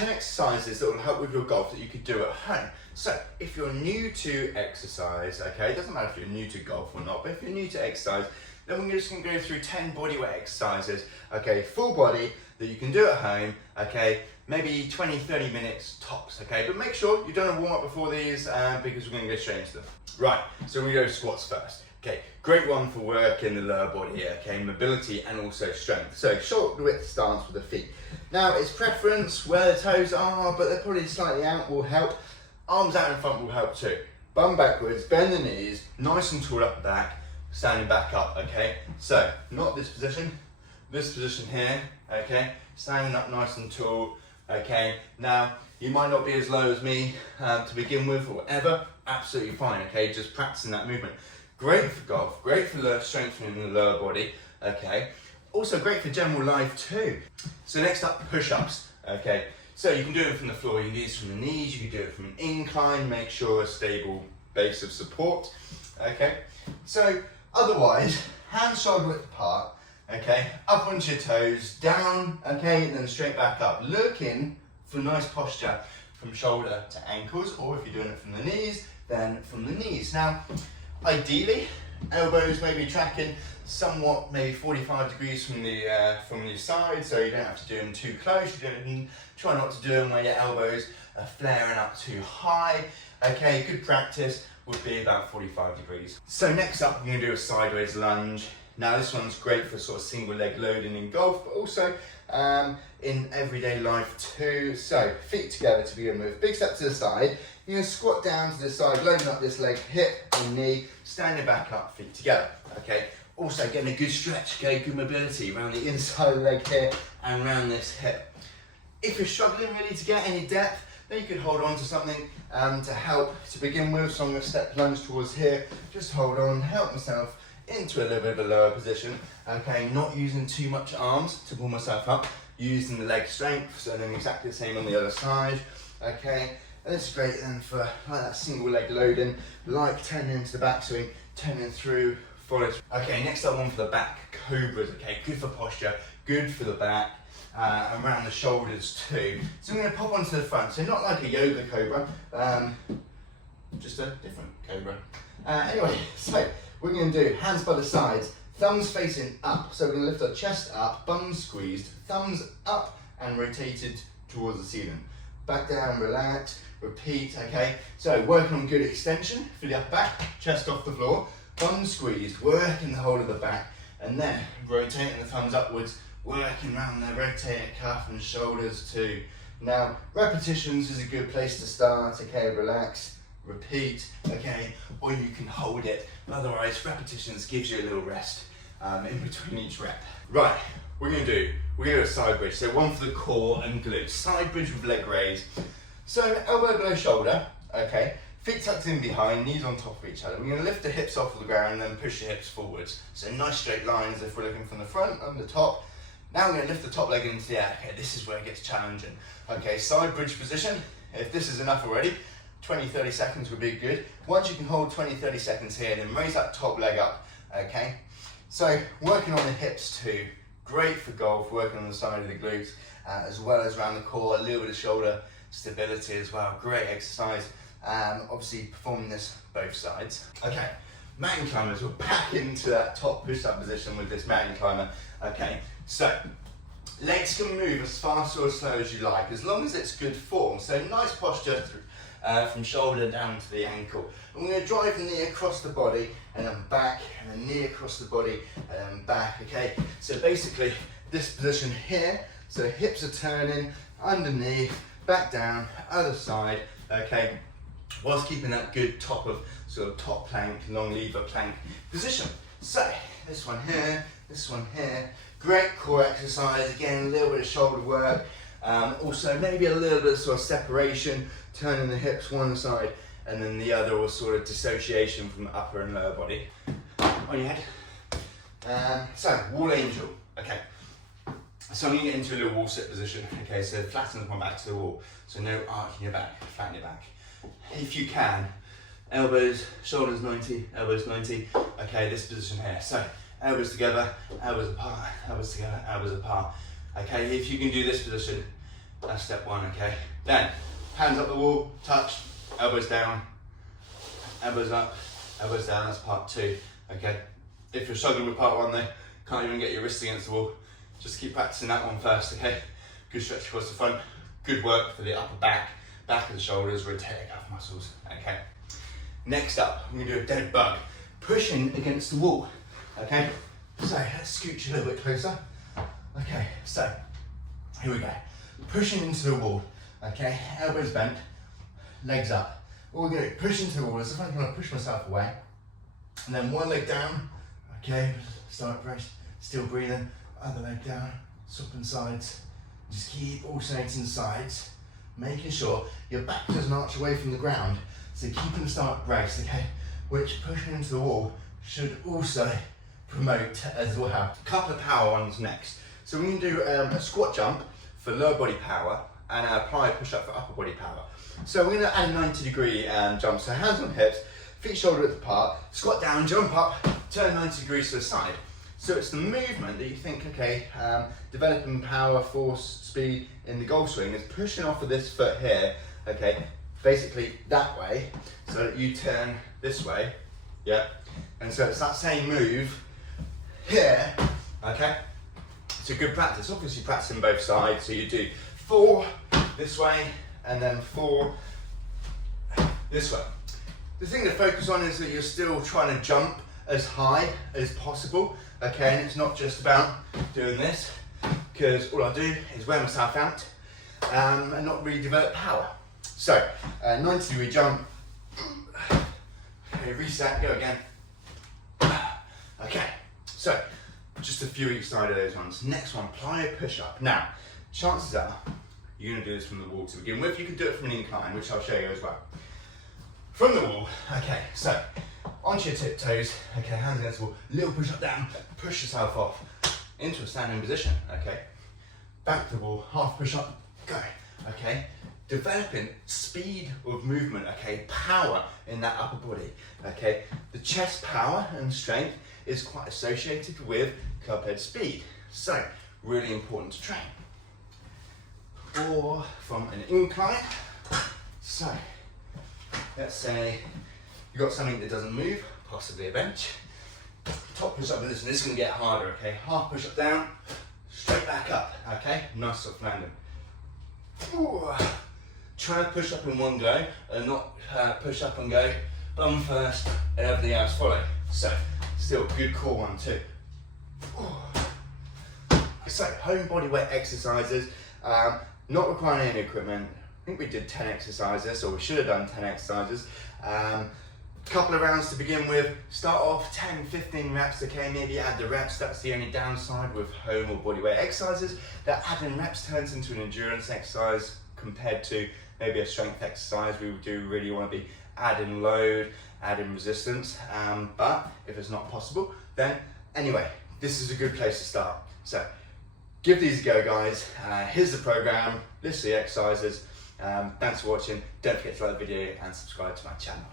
10 exercises that will help with your golf that you could do at home. So if you're new to exercise, okay, it doesn't matter if you're new to golf or not, but if you're new to exercise, then we're just going to go through 10 bodyweight exercises, okay, full body that you can do at home, okay, maybe 20-30 minutes tops, okay, but make sure you've done a warm up before these because we're going to go straight into them. Right, so we go squats first. Okay, great one for working the lower body, okay, mobility and also strength. So short width stance with the feet. Now it's preference where the toes are, but they're probably slightly out will help. Arms out in front will help too. Bum backwards, bend the knees, nice and tall up the back, standing back up, okay? So not this position here, okay? Standing up nice and tall, okay? Now, you might not be as low as me to begin with or whatever, absolutely fine, okay? Just practicing that movement. Great for golf, great for strengthening the lower body, okay? Also great for general life too. So next up, push-ups, okay? So you can do it from the floor, you can do this from the knees, you can do it from an incline, make sure a stable base of support, okay? So otherwise, hands shoulder width apart, okay? Up onto your toes, down, okay? And then straight back up. Looking for nice posture from shoulder to ankles, or if you're doing it from the knees, then from the knees. Now, ideally, elbows may be tracking somewhat, maybe 45 degrees from your side, so you don't have to do them too close. You don't try not to do them where your elbows are flaring up too high. Okay, good practice would be about 45 degrees. So next up, we're going to do a sideways lunge. Now this one's great for sort of single leg loading in golf, but also in everyday life too. So feet together to begin with, big step to the side. You're going to squat down to the side, loading up this leg, hip and knee, standing back up, feet together, okay? Also getting a good stretch, okay, good mobility around the inside of the leg here and around this hip. If you're struggling really to get any depth, then you could hold on to something to help to begin with. So I'm going to step lunge towards here, just hold on, help myself into a little bit of a lower position, okay, not using too much arms to pull myself up, using the leg strength, so then exactly the same on the other side, okay. And this is great then for like that single leg loading, like turning into the backswing, turning through, follow through. Okay, next up one for the back, cobras, okay, good for posture, good for the back, around the shoulders too. So I'm going to pop onto the front, so not like a yoga cobra, just a different cobra. Anyway, so we're going to do hands by the sides, thumbs facing up, so we're going to lift our chest up, bum squeezed, thumbs up and rotated towards the ceiling. Back down, relax, repeat, okay? So working on good extension for the upper back, chest off the floor, bum squeezed, working the whole of the back, and then rotating the thumbs upwards, working around the rotator cuff and shoulders too. Now, repetitions is a good place to start, okay? Relax, repeat, okay? Or you can hold it, otherwise repetitions gives you a little rest in between each rep. Right, we're gonna do a side bridge. So one for the core and glutes. Side bridge with leg raise. So elbow below shoulder, okay? Feet tucked in behind, knees on top of each other. We're gonna lift the hips off of the ground and then push your hips forwards. So nice straight lines if we're looking from the front and the top. Now I'm gonna lift the top leg into the air. Okay, this is where it gets challenging. Okay, side bridge position. If this is enough already, 20-30 seconds would be good. Once you can hold 20-30 seconds here, then raise that top leg up, okay? So working on the hips too. Great for golf, working on the side of the glutes, as well as around the core, a little bit of shoulder stability as well. Great exercise. Obviously performing this both sides. Okay, mountain climbers, we're back into that top push-up position with this mountain climber. Okay, so legs can move as fast or as slow as you like, as long as it's good form. So nice posture from shoulder down to the ankle. And we're going to drive the knee across the body and then back, and the knee across the body and then back, okay? So basically this position here, so hips are turning, underneath, back down, other side, okay? Whilst keeping that good top of sort of top plank, long lever plank position. So this one here, great core exercise, again a little bit of shoulder work, also maybe a little bit of sort of separation, turning the hips one side and then the other, or sort of dissociation from the upper and lower body. On your head. So wall angel, okay. So I'm going to get into a little wall sit position, okay, so flatten my back to the wall, so no arc in your back, flatten your back. If you can, elbows, shoulders 90, elbows 90, okay, this position here. So elbows together, elbows apart, elbows together, elbows apart. Okay, if you can do this position, That's step one, okay? Then, hands up the wall, touch, elbows down, elbows up, elbows down, that's part two, okay? If you're struggling with part one though, can't even get your wrists against the wall, just keep practicing that one first, okay? Good stretch across the front, good work for the upper back, back of the shoulders, rotating calf muscles, okay? Next up, we're gonna do a dead bug, pushing against the wall, okay? So let's scooch a little bit closer. Okay, so here we go. Pushing into the wall, okay? Elbows bent, legs up. All we're gonna push into the wall is if I'm gonna push myself away, and then one leg down, okay? Stomach brace, still breathing. Other leg down, swapping sides. Just keep alternating sides, making sure your back doesn't arch away from the ground. So keeping the stomach braced, okay? Which pushing into the wall should also promote as well. A couple of power ones next. So we're going to do a squat jump for lower body power and a plyo push up for upper body power. So we're going to add a 90-degree jump. So hands on hips, feet shoulder width apart, squat down, jump up, turn 90 degrees to the side. So it's the movement that you think, okay, developing power, force, speed in the golf swing is pushing off of this foot here, okay, basically that way, so that you turn this way, yeah, and so it's that same move here, okay. It's a good practice, obviously practicing both sides, so you do 4 this way, and then 4 this way. The thing to focus on is that you're still trying to jump as high as possible, okay, and it's not just about doing this, because all I do is wear myself out and not really develop power. So, 90-degree jump, okay, reset, go again. Okay, so just a few each side of those ones. Next one, plyo push-up. Now, chances are you're going to do this from the wall to begin with. You could do it from an incline, which I'll show you as well. From the wall, okay, so onto your tiptoes, okay, hands against the wall, little push up down, push yourself off into a standing position, okay, back to the wall, half push up, go, okay, developing speed of movement, okay, power in that upper body, okay, the chest power and strength is quite associated with curb head speed, so really important to train. Or from an incline, so let's say you've got something that doesn't move, possibly a bench. Top push up with this, and this is going to get harder, okay? Half push up down, straight back up, okay? Nice soft landing. Ooh. Try to push up in one go, and not push up and go, bum first, and everything else follow. So, still good core one too. Ooh. So, home body weight exercises, not requiring any equipment. I think we did 10 exercises, or we should have done 10 exercises. Couple of rounds to begin with. Start off 10, 15 reps, okay, maybe add the reps. That's the only downside with home or bodyweight exercises, that adding reps turns into an endurance exercise compared to maybe a strength exercise. We do really want to be adding load, adding resistance, but if it's not possible, then anyway, this is a good place to start. So give these a go, guys. Here's the program, list the exercises. Thanks for watching. Don't forget to like the video and subscribe to my channel.